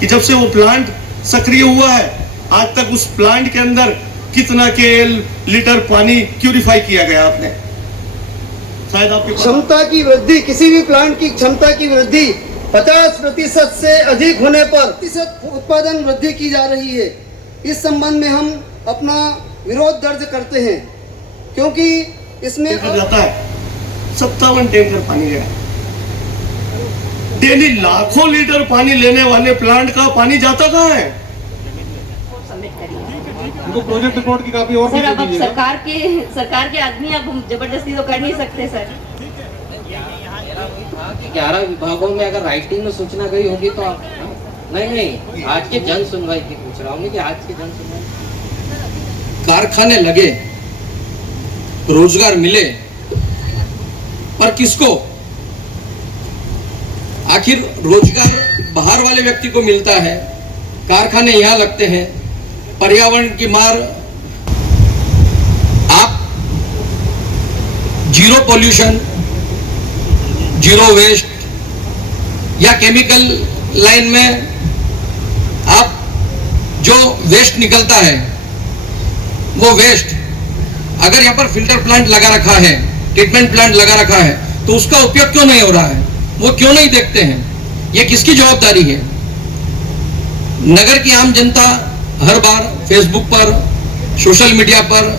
कि जब से वो प्लांट सक्रिय हुआ है आज तक उस प्लांट के अंदर कितना लीटर पानी प्यूरिफाई किया गया आपने? शायद आपकी क्षमता की वृद्धि, किसी भी प्लांट की क्षमता की वृद्धि 50% से अधिक होने पर उत्पादन वृद्धि की जा रही है। इस संबंध में हम अपना विरोध दर्ज करते हैं, क्योंकि इसमें जाता है 57 टैंकर पानी गया। डेली लाखों लीटर पानी लेने वाले प्लांट का पानी जाता कहाँ है? उनको प्रोजेक्ट रिपोर्ट की काफी और सर, अब सरकार के आदमी अब हम जबरदस्ती तो कर नहीं सकते सर। 11 विभागों में अगर राइटिंग में सूचना गई होगी तो आप नहीं आज के जन सुनवाई की पूछ रहा हूँ कि आज के जन सुनवाई कारखाने लगे, रोजगार मिले, पर किसको? आखिर रोजगार बाहर वाले व्यक्ति को मिलता है, कारखाने यहाँ लगते हैं, पर्यावरण की मार। आप जीरो पोल्यूशन, जीरो वेस्ट या केमिकल लाइन में आप जो वेस्ट निकलता है वो वेस्ट अगर यहाँ पर फिल्टर प्लांट लगा रखा है, ट्रीटमेंट प्लांट लगा रखा है, तो उसका उपयोग क्यों नहीं हो रहा है? वो क्यों नहीं देखते हैं? ये किसकी जवाबदारी है? नगर की आम जनता हर बार फेसबुक पर, सोशल मीडिया पर,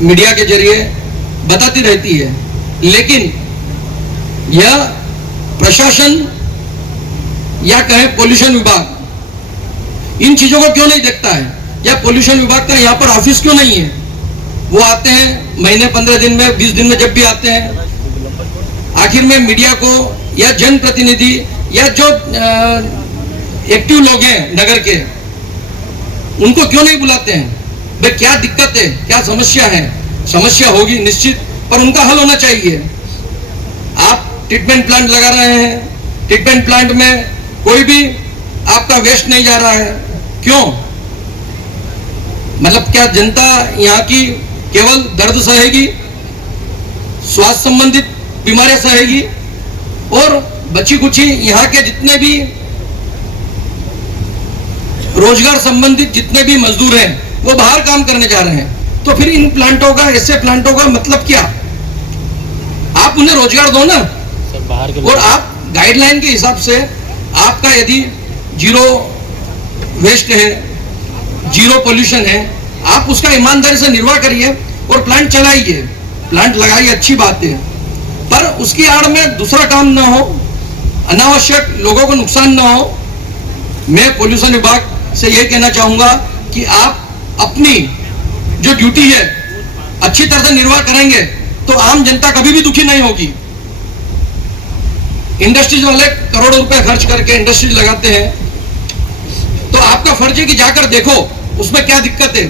मीडिया के जरिए बताती रहती है, लेकिन यह प्रशासन या कहें पोल्यूशन विभाग इन चीजों को क्यों नहीं देखता है? या पोल्यूशन विभाग का यहाँ पर ऑफिस क्यों नहीं है? वो आते हैं महीने 15 दिन में, 20 दिन में, जब भी आते हैं, आखिर में मीडिया को या जनप्रतिनिधि या जो एक्टिव लोग हैं नगर के, उनको क्यों नहीं बुलाते हैं? भाई क्या दिक्कत है, क्या समस्या है? समस्या होगी निश्चित, पर उनका हल होना चाहिए। आप ट्रीटमेंट प्लांट लगा रहे हैं, ट्रीटमेंट प्लांट में कोई भी आपका वेस्ट नहीं जा रहा है, क्यों? मतलब क्या जनता यहाँ की केवल दर्द सहेगी, स्वास्थ्य संबंधित बीमारियां सहेगी, और बची कुची यहाँ के जितने भी रोजगार संबंधित जितने भी मजदूर हैं वो बाहर काम करने जा रहे हैं? तो फिर इन प्लांटों का, ऐसे प्लांटों का मतलब क्या? आप उन्हें रोजगार दो ना। और आप गाइडलाइन के हिसाब से आपका यदि जीरो वेस्ट है, जीरो पोल्यूशन है, आप उसका ईमानदारी से निर्वाह करिए और प्लांट चलाइए, प्लांट लगाइए, अच्छी बात है, पर उसकी आड़ में दूसरा काम ना हो, अनावश्यक लोगों को नुकसान ना हो। मैं पोल्यूशन विभाग से यह कहना चाहूंगा कि आप अपनी जो ड्यूटी है अच्छी तरह से निर्वाह करेंगे तो आम जनता कभी भी दुखी नहीं होगी। इंडस्ट्रीज वाले करोड़ों रुपए खर्च करके इंडस्ट्रीज लगाते हैं, तो आपका फर्ज है कि जाकर देखो उसमें क्या दिक्कत है,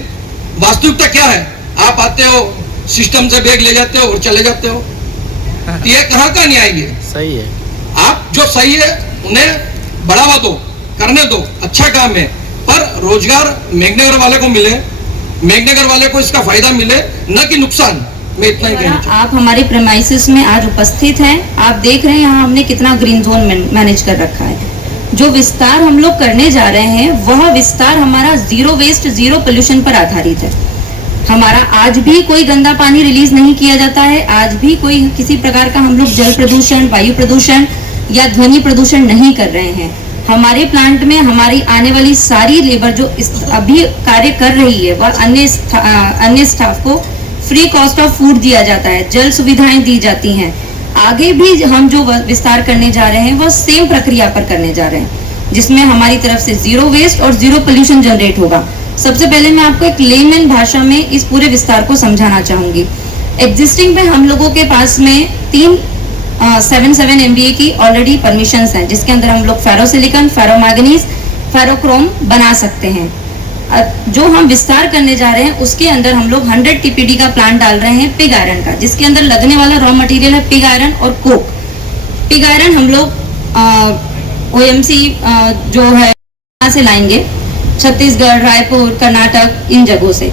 वास्तविकता क्या है। आप आते हो, सिस्टम से बैग ले जाते हो और चले जाते हो, तो ये कहाँ का न्याय है? सही है। आप जो सही है उन्हें बढ़ावा दो, करने दो, अच्छा काम है, पर रोजगार मेघनगर वाले को मिले, मेघनगर वाले को इसका फायदा मिले, न कि नुकसान। मैं इतना ही कहना चाहूँगा। आप हमारे प्रेमाइसिस में आज उपस्थित हैं, आप देख रहे हैं यहाँ हमने कितना ग्रीन जोन मैनेज कर रखा है। जो विस्तार हम लोग करने जा रहे हैं वह विस्तार हमारा जीरो वेस्ट, जीरो पोल्यूशन पर आधारित है। हमारा आज भी कोई गंदा पानी रिलीज नहीं किया जाता है, आज भी कोई किसी प्रकार का हम लोग जल प्रदूषण, वायु प्रदूषण या ध्वनि प्रदूषण नहीं कर रहे हैं। हमारे प्लांट में हमारी आने वाली सारी लेबर जो अभी कार्य कर रही है वह अन्य स्टाफ को फ्री कॉस्ट ऑफ फूड दिया जाता है, जल सुविधाएं दी जाती हैं। आगे भी हम जो विस्तार करने जा रहे हैं वह सेम प्रक्रिया पर करने जा रहे हैं, जिसमें हमारी तरफ से जीरो वेस्ट और जीरो पोल्यूशन जनरेट होगा। सबसे पहले मैं आपको एक लेमैन भाषा में इस पूरे विस्तार को समझाना चाहूंगी। एग्जिस्टिंग में हम लोगों के पास में 7 MVA की ऑलरेडी परमिशंस हैं, जिसके अंदर हम लोग फेरोसिलिकॉन, फेरोमैंगनीज, फेरोक्रोम बना सकते हैं। जो हम विस्तार करने जा रहे हैं उसके अंदर हम लोग 100 TPD का प्लांट डाल रहे हैं पिग आयरन का, जिसके अंदर लगने वाला रॉ मटेरियल है पिग आयरन और कोक। पिग आयरन हम लोग OMC जो है यहाँ से लाएंगे, छत्तीसगढ़, रायपुर, कर्नाटक, इन जगहों से।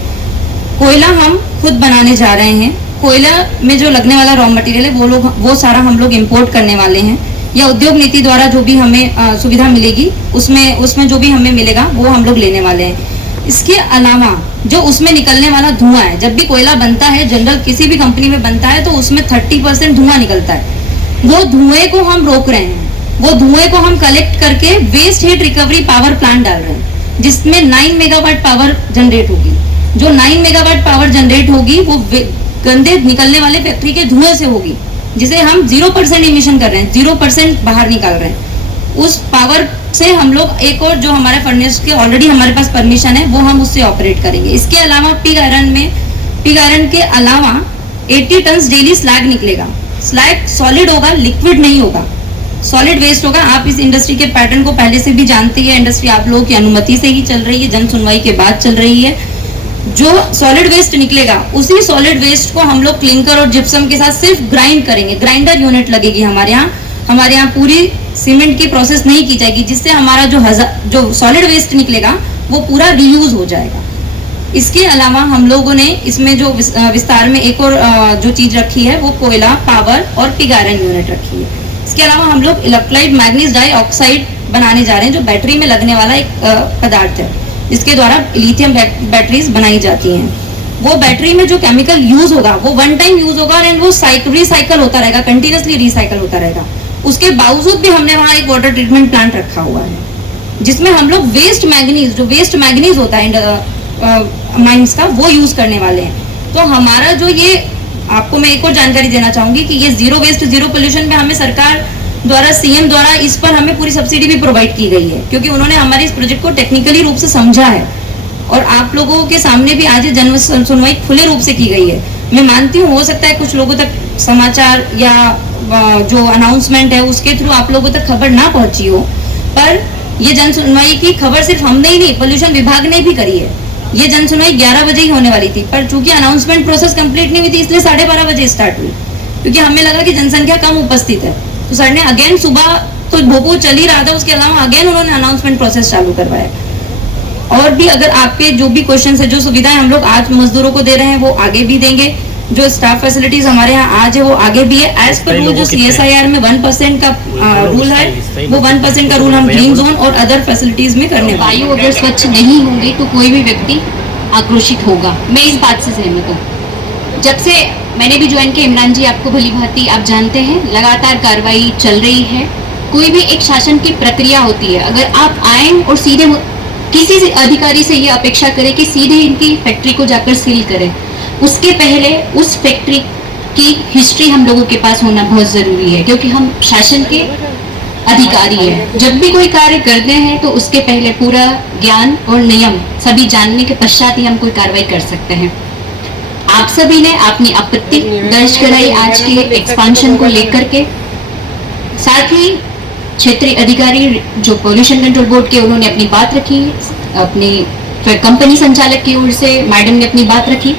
कोयला हम खुद बनाने जा रहे हैं। कोयला में जो लगने वाला रॉ मटेरियल है वो सारा हम लोग इंपोर्ट करने वाले हैं। या उद्योग नीति द्वारा जो भी हमें सुविधा मिलेगी उसमें जो भी हमें मिलेगा वो हम लोग लेने वाले हैं। इसके अलावा जो उसमें निकलने वाला धुआं है, जब भी कोयला बनता है जनरल किसी भी कंपनी में बनता है तो उसमें 30% धुआं निकलता है। वो धुएं को हम रोक रहे हैं, वो धुएं को हम कलेक्ट करके waste heat recovery power plant डाल रहे हैं, जिसमें 9 मेगावाट पावर जनरेट होगी। जो 9 मेगावाट पावर जनरेट होगी वो गंदे निकलने वाले फैक्ट्री के धुएं से होगी, जिसे हम 0% इमिशन कर रहे हैं, 0% बाहर निकाल रहे हैं। उस पावर से हम लोग एक और जो हमारे फर्नेस के ऑलरेडी हमारे पास परमिशन है वो हम उससे ऑपरेट करेंगे। इसके अलावा पिग आयरन के अलावा 80 टन डेली स्लैग निकलेगा। स्लैग सॉलिड होगा, लिक्विड नहीं होगा, सॉलिड वेस्ट होगा। आप इस इंडस्ट्री के पैटर्न को पहले से भी जानते हैं। इंडस्ट्री आप लोगों की अनुमति से ही चल रही है, जन सुनवाई के बाद चल रही है। जो सॉलिड वेस्ट निकलेगा उसी सॉलिड वेस्ट को हम लोग क्लिंकर और जिप्सम के साथ सिर्फ ग्राइंड करेंगे। ग्राइंडर यूनिट लगेगी हमारे यहाँ पूरी सीमेंट की प्रोसेस नहीं की जाएगी, जिससे हमारा जो सॉलिड वेस्ट निकलेगा वो पूरा रीयूज हो जाएगा। इसके अलावा हम लोगों ने इसमें जो विस्तार में एक और जो चीज रखी है वो कोयला, पावर और पिग आयरन यूनिट रखी है। इसके अलावा हम लोग इलेक्ट्रोलाइट मैग्नीज डाइऑक्साइड बनाने जा रहे हैं, जो बैटरी में लगने वाला एक पदार्थ है, जिसके द्वारा लिथियम बैटरीज बनाई जाती हैं। वो बैटरी में जो केमिकल यूज होगा वो 1 टाइम यूज होगा और वो रिसाइकल होता रहेगा, कंटिन्यूसली रिसाइकल होता रहेगा। उसके बावजूद भी हमने वहाँ एक वाटर ट्रीटमेंट प्लांट रखा हुआ है, जिसमें हम लोग वेस्ट मैग्नीज होता है माइंस का, वो यूज करने वाले हैं। तो हमारा जो ये, आपको मैं एक और जानकारी देना चाहूंगी कि ये जीरो वेस्ट जीरो पोल्यूशन में हमें सरकार द्वारा, सीएम द्वारा इस पर हमें पूरी सब्सिडी भी प्रोवाइड की गई है, क्योंकि उन्होंने हमारे इस प्रोजेक्ट को टेक्निकली रूप से समझा है और आप लोगों के सामने भी आज जन सुनवाई खुले रूप से की गई है। मैं मानती हूँ हो सकता है कुछ लोगों तक समाचार या जो अनाउंसमेंट है उसके थ्रू आप लोगों तक खबर ना पहुंची हो, पर ये जन सुनवाई की खबर सिर्फ हमने ही नहीं, पोल्यूशन विभाग ने भी करी है। ये जन सुनवाई 11 बजे ही होने वाली थी, पर चूंकि अनाउंसमेंट प्रोसेस कंप्लीट नहीं हुई थी इसलिए 12:30 बजे स्टार्ट हुई, क्योंकि हमें लगा कि जनसंख्या कम उपस्थित है। तो सर ने अगेन सुबह तो भोपू चल ही रहा था, उसके अलावा अगेन उन्होंने अनाउंसमेंट प्रोसेस चालू करवाया। और भी अगर आपके जो भी क्वेश्चन है, जो सुविधाएं हम लोग आज मजदूरों को दे रहे हैं वो आगे भी देंगे। जो स्टाफ फैसिलिटीज हमारे यहाँ आज है वो आगे भी है। एज पर रूल जो CSIR में 1% का रूल है, वो 1% का रूल हम ग्रीन जोन और अदर फैसिलिटीज में करने वाले हैं। वायु अगर स्वच्छ नहीं होंगी तो कोई भी व्यक्ति आक्रोशित होगा, मैं इस बात से सहमत हूँ। जब से मैंने भी ज्वाइन किया, इमरान जी आपको भली भांति आप जानते हैं, लगातार कार्रवाई चल रही है। कोई भी एक शासन की प्रक्रिया होती है, अगर आप आए और सीधे किसी अधिकारी से ये अपेक्षा करें कि सीधे इनकी फैक्ट्री को जाकर सील करें, उसके पहले उस फैक्ट्री की हिस्ट्री हम लोगों के पास होना बहुत ज़रूरी है, क्योंकि हम शासन के अधिकारी हैं। जब भी कोई कार्य करते हैं तो उसके पहले पूरा ज्ञान और नियम सभी जानने के पश्चात ही हम कोई कार्रवाई कर सकते हैं। आप सभी ने अपनी आपत्ति दर्ज कराई आज के एक्सपांशन को लेकर के, साथ ही क्षेत्रीय अधिकारी जो पोल्यूशन कंट्रोल बोर्ड के, उन्होंने अपनी बात रखी, अपनी कंपनी संचालक की ओर से मैडम ने अपनी बात रखी।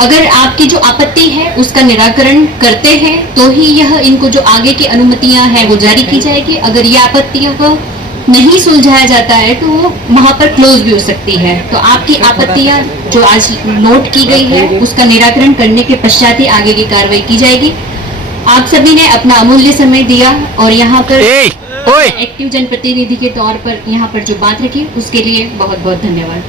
अगर आपकी जो आपत्ति है उसका निराकरण करते हैं तो ही यह इनको जो आगे की अनुमतियां हैं वो जारी की जाएगी। अगर ये आपत्तियों को नहीं सुलझाया जाता है तो वो वहां पर क्लोज भी हो सकती है। तो आपकी आपत्तियां जो आज नोट की गई है उसका निराकरण करने के पश्चात ही आगे की कार्रवाई की जाएगी। आप सभी ने अपना अमूल्य समय दिया और यहाँ पर एक्टिव जनप्रतिनिधि के तौर पर यहाँ पर जो बात रखी उसके लिए बहुत बहुत धन्यवाद।